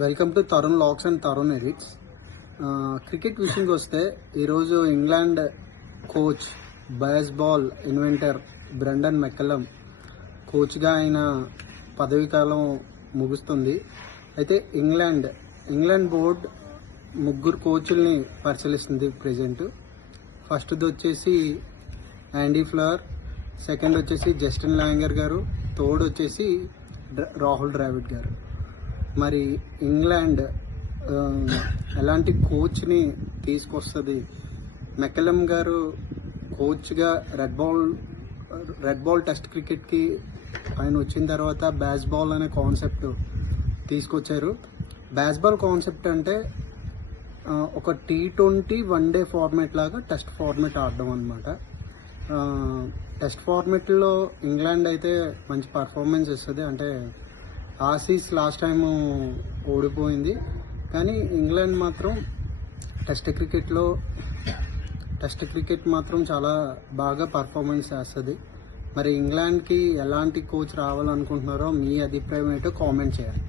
Welcome to Tarun locks and Tarun edits. Cricket విషయంకి వస్తే ఈరోజు England coach, baseball inventor Brendon McCullum కోచ్గా ఆయన పదవీ కాలం ముగుస్తుంది. అయితే ఇంగ్లాండ్ బోర్డ్ ముగ్గురు కోచ్ల్ని పరిశీలిస్తుంది ప్రజెంట్. ఫస్ట్ది వచ్చేసి యాండీ ఫ్లవర్, సెకండ్ వచ్చేసి జస్టిన్ లాంగర్ గారు, థర్డ్ వచ్చేసి రాహుల్ ద్రావిడ్ గారు. మరి ఇంగ్లాండ్ ఎలాంటి కోచ్ని తీసుకొస్తుంది? మెక్కలం గారు కోచ్గా రెడ్ బాల్ టెస్ట్ క్రికెట్కి ఆయన వచ్చిన తర్వాత బేస్బాల్ అనే కాన్సెప్ట్ తీసుకొచ్చారు. బేస్బాల్ కాన్సెప్ట్ అంటే ఒక T20 వన్డే ఫార్మేట్ లాగా టెస్ట్ ఫార్మేట్ ఆడడం అనమాట. టెస్ట్ ఫార్మేట్లో ఇంగ్లాండ్ అయితే మంచి పర్ఫార్మెన్స్ ఇస్తుంది. అంటే ఆసీస్ లాస్ట్ టైం ఓడిపోయింది, కానీ ఇంగ్లాండ్ మాత్రం టెస్ట్ క్రికెట్ మాత్రం చాలా బాగా పర్ఫార్మెన్స్ చేస్తుంది. మరి ఇంగ్లాండ్కి ఎలాంటి కోచ్ రావాలనుకుంటున్నారో మీ అభిప్రాయం ఏంటో కామెంట్ చేయాలి.